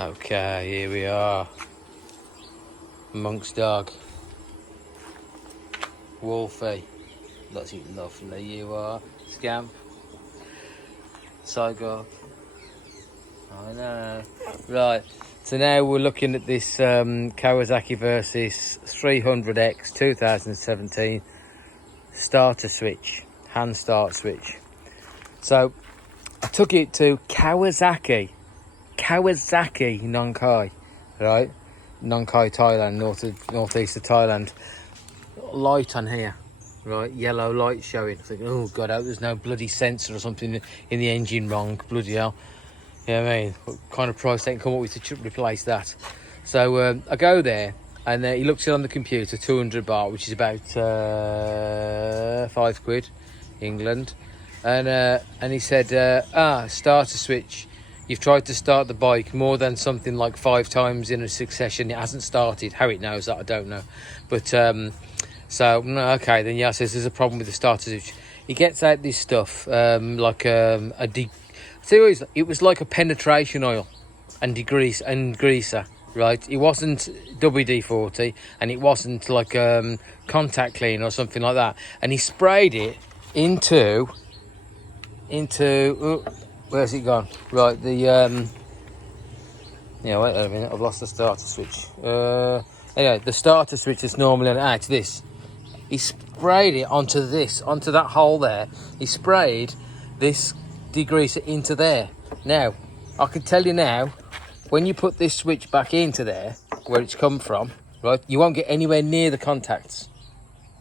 Okay, here we are. Monk's dog. Wolfie. Bloody lovely you are. Scamp. Psycho. I know. Right, so now we're looking at this Kawasaki Versys X300 2017 starter switch, hand start switch. So I took it to Kawasaki Nong Khai, right? Nong Khai, Thailand, northeast of Thailand. Light on here, right? Yellow light showing. I think, oh god, I hope there's no bloody sensor or something in the engine wrong. Bloody hell. You know what I mean? What kind of price they can come up with to replace that? So I go there, and he looks it on the computer, 200 baht, which is about £5 England. And he said, starter switch. You've tried to start the bike more than something like 5 times in a succession. It hasn't started. How it knows that, I don't know. But so okay, then yeah, says there's a problem with the starter switch. He gets out this stuff like it was like a penetration oil and degreaser, right? It wasn't WD-40 and it wasn't like contact cleaner or something like that. And he sprayed it into where's it gone? Right, the yeah, wait a minute, I've lost the starter switch. Anyway, the starter switch is normally on it's this. He sprayed it onto that hole there. He sprayed this degreaser into there. Now, I can tell you now, when you put this switch back into there, where it's come from, right, you won't get anywhere near the contacts.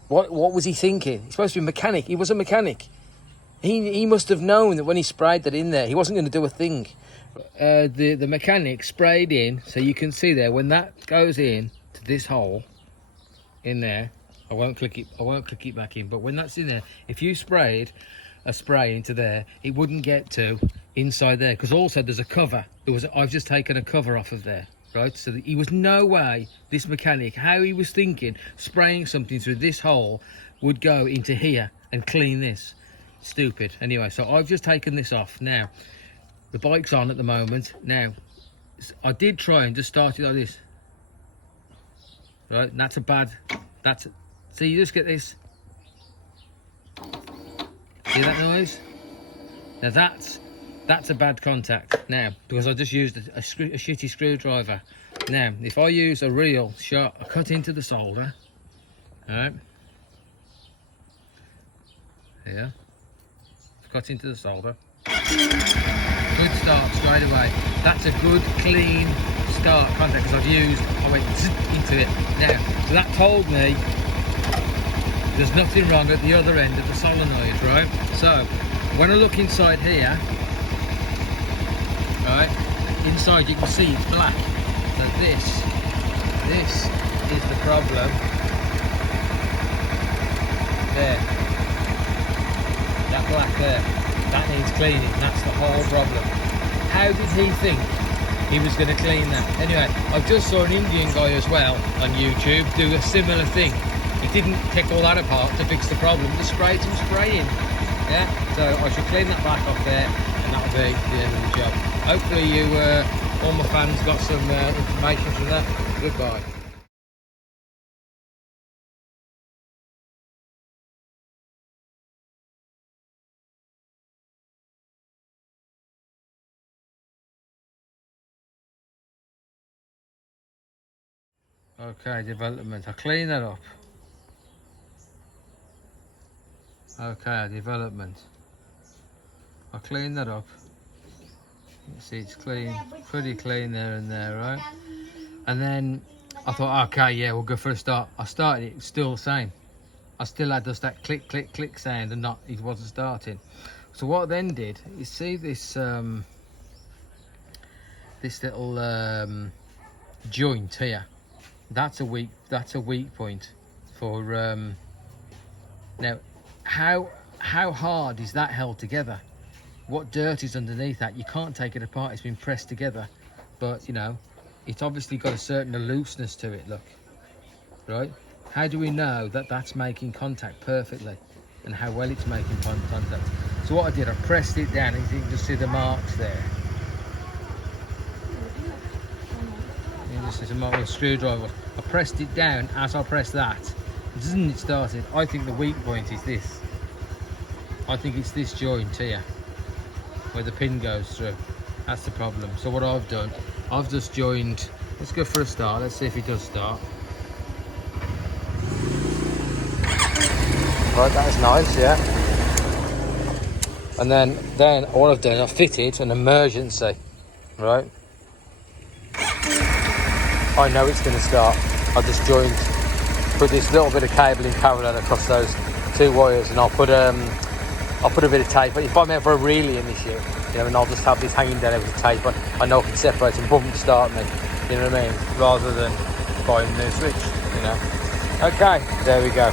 What was he thinking? He's supposed to be a mechanic. He was a mechanic. He must have known that when he sprayed that in there, he wasn't going to do a thing. The mechanic sprayed in, so you can see there, when that goes in to this hole in there, I won't click it back in, but when that's in there, if you sprayed a spray into there, it wouldn't get to inside there, because also there's a cover. I've just taken a cover off of there, right? So he was no way, this mechanic, how he was thinking spraying something through this hole would go into here and clean this. Stupid. Anyway, so I've just taken this off. Now the bike's on at the moment. Now I did try and just start it like this, right? And so you just get this. See that noise? Now that's a bad contact now, because I just used a shitty screwdriver. Now if I use a real sharp, I cut into the solder, all right, here, cut into the solder, good start straight away. That's a good clean start contact, because I went into it. Now, so that told me there's nothing wrong at the other end of the solenoid, right? So when I look inside here, right, inside you can see it's black. So this is the problem. There, that black there, that needs cleaning. That's the whole problem. How did he think he was going to clean that? Anyway, I just saw an Indian guy as well on YouTube do a similar thing. He didn't take all that apart to fix the problem, just sprayed some spray in. Yeah, so I should clean that back off there, and that'll be the end of the job. Hopefully you, all my fans, got some information from that. Goodbye. Okay, development. I clean that up. Okay, development. I clean that up. You see it's clean, pretty clean there and there, right? And then I thought, okay, yeah, we'll go for a start. I started it, still the same. I still had just that click, click, click sound, and it wasn't starting. So what I then did, you see this this little joint here. That's a weak point for now. How hard is that held together? What dirt is underneath that? You can't take it apart. It's been pressed together, but you know, it's obviously got a certain looseness to it. Look, right? How do we know that that's making contact perfectly, and how well it's making contact? So what I did, I pressed it down, and you can just see the marks there. this is a screwdriver. I pressed it down. As I pressed that, it started. I think the weak point is this. I think it's this joint here, where the pin goes through. That's the problem. So what I've done, I've just joined. Let's go for a start. Let's see if it does start. Right, that is nice, yeah. And then what I've done, I've fitted an emergency, right? I know it's going to start. I just put this little bit of cable in parallel across those two wires, and I'll put a bit of tape. But if I'm ever really an issue, you know, and I'll just have this hanging down with the tape, I know I can separate and boom, start me. You know what I mean? Rather than buying a new switch, you know. Okay, there we go.